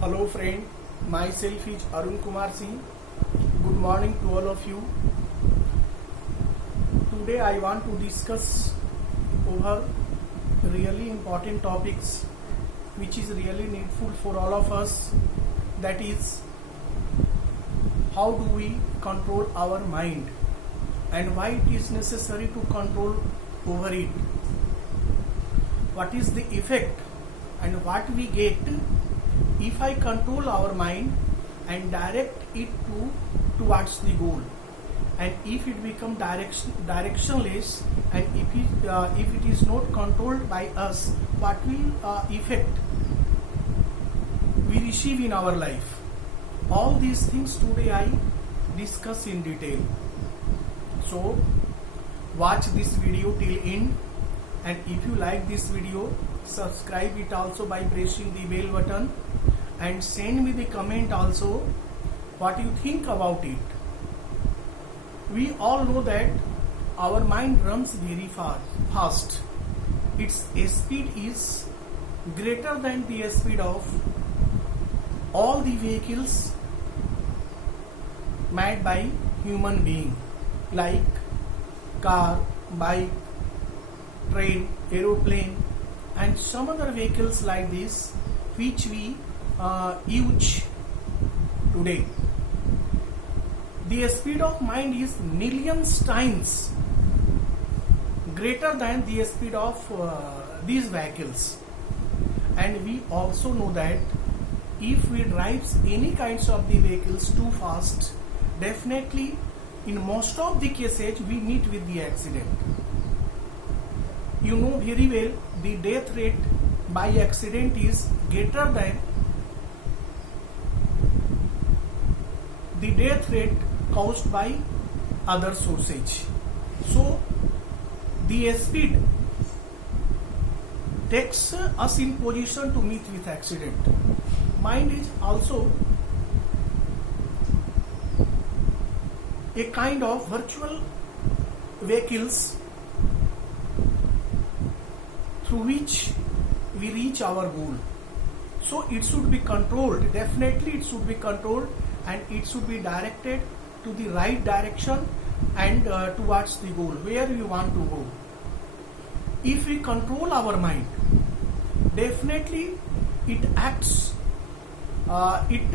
Hello friend, myself is Arun Kumar Singh. Good morning to all of you. Today I want to discuss over really important topics which is really needful for all of us. That is, how do we control our mind and why it is necessary to control over it. What is the effect and what we get if I control our mind and direct it towards the goal, and if it become directionless, and if it is not controlled by us, what will effect we receive in our life. All these things today I discuss in detail. So watch this video till end, and if you like this video, subscribe it also by pressing the bell button, and send me the comment also what you think about it. We all know that our mind runs very fast. Its speed is greater than the speed of all the vehicles made by human being, like car, bike, train, aeroplane, and some other vehicles like this which we use today. The speed of mind is millions times greater than the speed of these vehicles, and we also know that if we drive any kinds of the vehicles too fast, definitely in most of the cases we meet with the accident. You know very well the death rate by accident is greater than the death rate caused by other sources. So the speed takes us in position to meet with accident. Mind is also a kind of virtual vehicles through which we reach our goal. So it should be controlled. Definitely it should be controlled, and it should be directed to the right direction and towards the goal where we want to go. If we control our mind, definitely it acts, it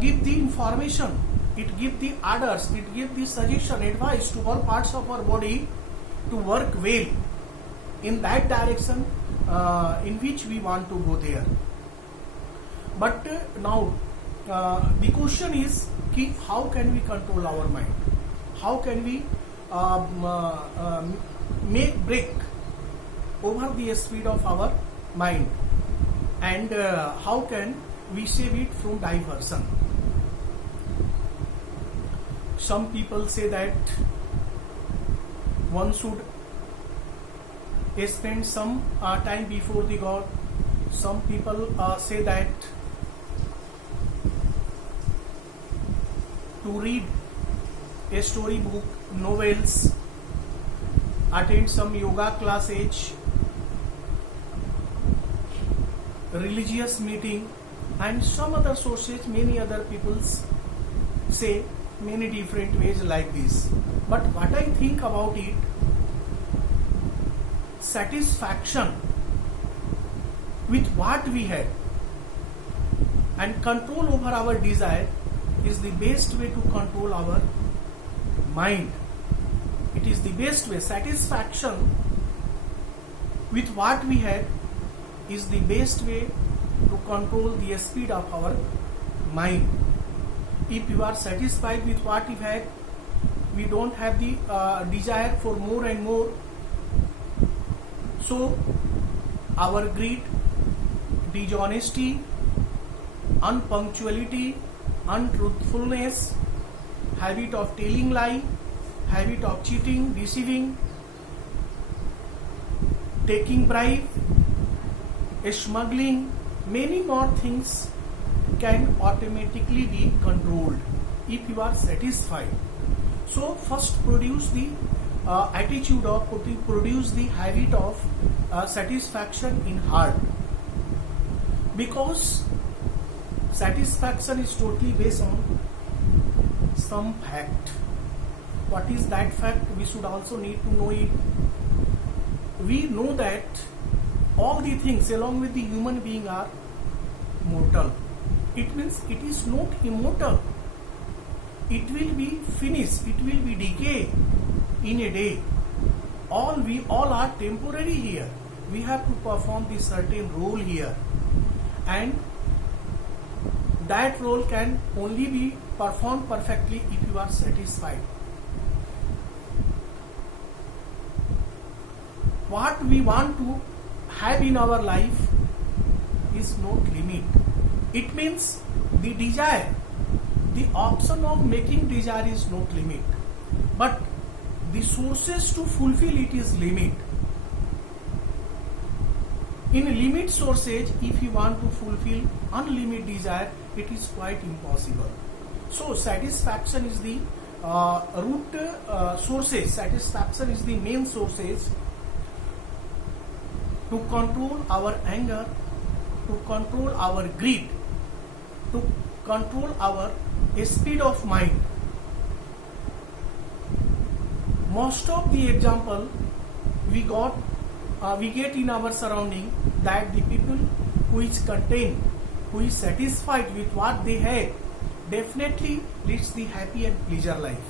gives the information, it gives the orders, it gives the suggestion, advice to all parts of our body to work well in that direction in which we want to go there. But now the question is, how can we control our mind? How can we make break over the speed of our mind, and how can we save it from diversion? Some people say that one should spend some time before the God. Some people say that to read a story book, novels, attend some yoga classes, religious meeting, and some other sources. Many other people say many different ways like this. But what I think about it, satisfaction with what we had and control over our desire is the best way to control our mind. It is the best way. Satisfaction with what we had is the best way to control the speed of our mind. If you are satisfied with what you had, we don't have the desire for more and more. So our greed, dishonesty, unpunctuality, untruthfulness, habit of telling lie, habit of cheating, deceiving, taking bribe, smuggling, many more things can automatically be controlled if you are satisfied. So first produce the attitude of, produce the habit of satisfaction in heart, because Satisfaction is totally based on some fact. What is that fact? We should also need to know it. We know that all the things along with the human being are mortal. It means it is not immortal. It will be finished. It will be decay in a day. We all are temporary here. We have to perform this certain role here, and that role can only be performed perfectly if you are satisfied. What we want to have in our life is not limit. It means the desire, the option of making desire is not limit, but the sources to fulfill it is limit. In limit sources, if you want to fulfill unlimited desire, it is quite impossible. So satisfaction is the root sources. Satisfaction is the main sources to control our anger, to control our greed, to control our speed of mind. Most of the example we get in our surrounding, that the people who is content, who is satisfied with what they have, definitely leads the happy and pleasure life.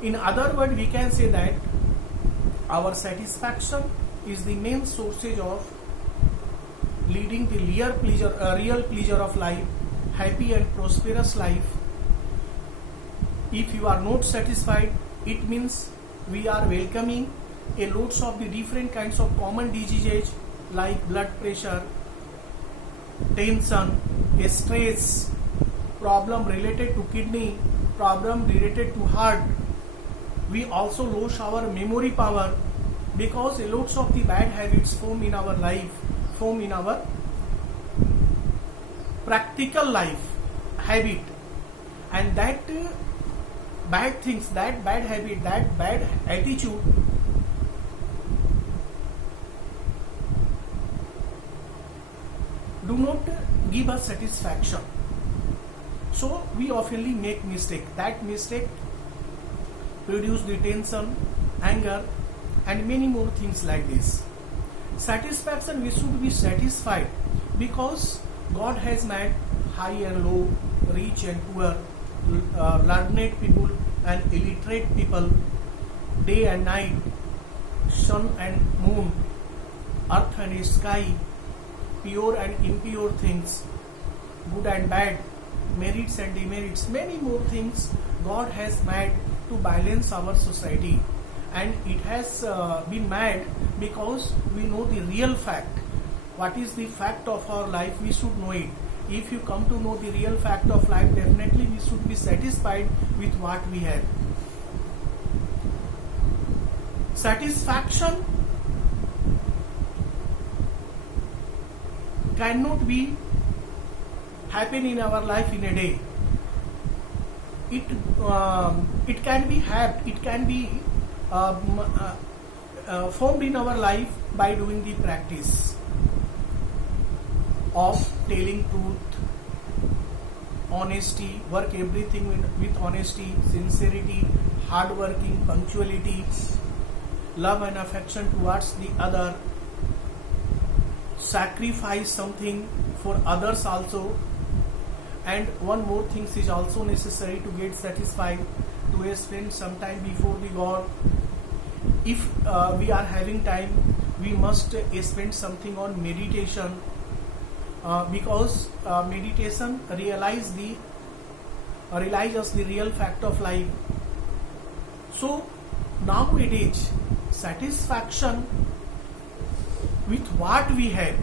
In other words, we can say that our satisfaction is the main sources of leading the real pleasure of life, happy and prosperous life. If you are not satisfied, it means we are welcoming a loads of the different kinds of common diseases like blood pressure, tension, stress, problem related to kidney, problem related to heart. We also lose our memory power because a lots of the bad habits form in our life, form in our practical life habit, and that bad things, that bad habit, that bad attitude do not give us satisfaction. So we oftenly make mistake. That mistake produce the tension, anger, and many more things like this. Satisfaction, we should be satisfied because God has made high and low, rich and poor, learned people and illiterate people, day and night, sun and moon, earth and sky, pure and impure things, good and bad, merits and demerits, many more things God has made to balance our society. And it has been made because we know the real fact. What is the fact of our life? We should know it. If you come to know the real fact of life, definitely we should be satisfied with what we have. Satisfaction cannot be happen in our life in a day. It can be had. It can be formed in our life by doing the practice of telling truth, honesty, work everything with honesty, sincerity, hard working, punctuality, love and affection towards the other, sacrifice something for others also. And one more thing is also necessary to get satisfied, to spend some time before the God. If we are having time, we must spend something on meditation, because meditation realize us the real fact of life. So nowadays, satisfaction with what we have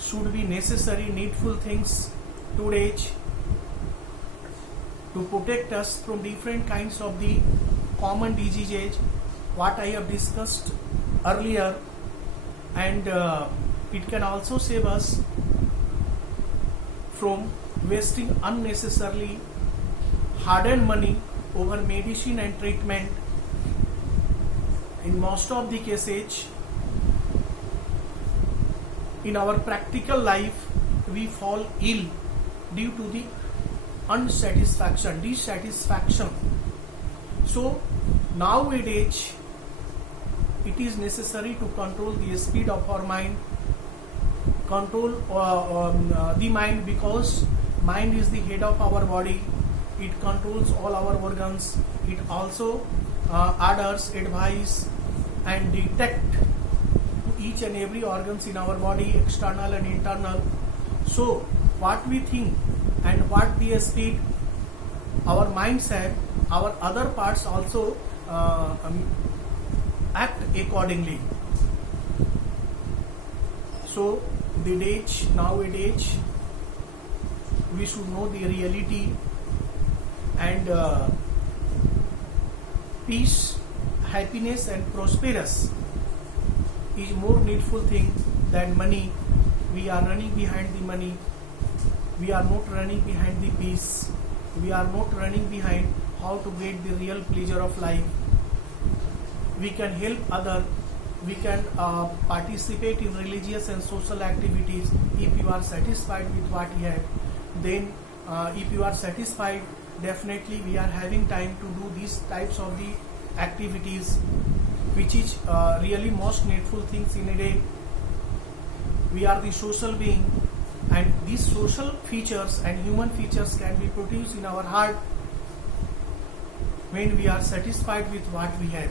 should be necessary, needful things today to protect us from different kinds of the common diseases what I have discussed earlier, and it can also save us from wasting unnecessarily hard-earned money over medicine and treatment. In most of the cases, in our practical life, we fall ill due to the unsatisfaction, dissatisfaction. So nowadays it is necessary to control the speed of our mind, control the mind, because mind is the head of our body. It controls all our organs. It also orders, advise and detect to each and every organs in our body, external and internal. So what we think and what the speed our minds have, our other parts also act accordingly. So nowadays we should know the reality, and peace, happiness and prosperous is more needful thing than money. We are running behind the money. We are not running behind the peace. We are not running behind how to get the real pleasure of life. We can help other. We can participate in religious and social activities if you are satisfied with what you have. Then if you are satisfied, definitely we are having time to do these types of the activities, which is really most needful things in a day. We are the social being, and these social features and human features can be produced in our heart when we are satisfied with what we have.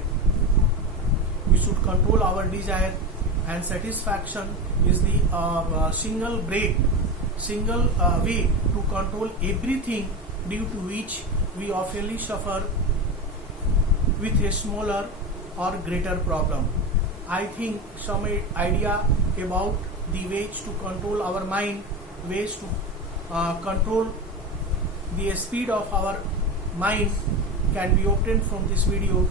We should control our desire, and satisfaction is the single way to control everything, due to which we often suffer with a smaller or greater problem. I think some idea about the ways to control our mind, ways to control the speed of our mind can be obtained from this video.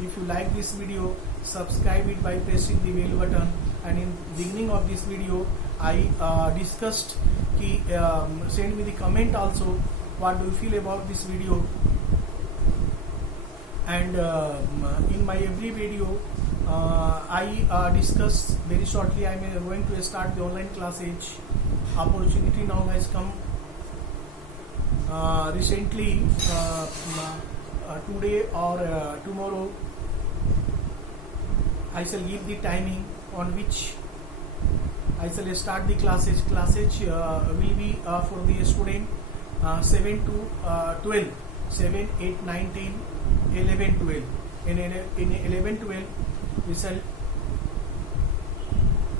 If you like this video, subscribe it by pressing the bell button. And in the beginning of this video, I discussed send me the comment also, what do you feel about this video. And in my every video I discuss very shortly. I am going to start the online classes. Opportunity now has come recently, today or tomorrow I shall give the timing on which I shall start the classes. Classes will be for the student 7 to 12, 7, 8, 9, 10, 11, 12. In 11, 12 we shall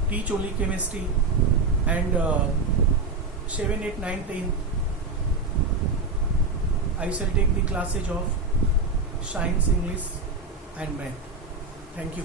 teach only chemistry, and 7, 8, 9, 10 I shall take the classes of science, English and math. Thank you.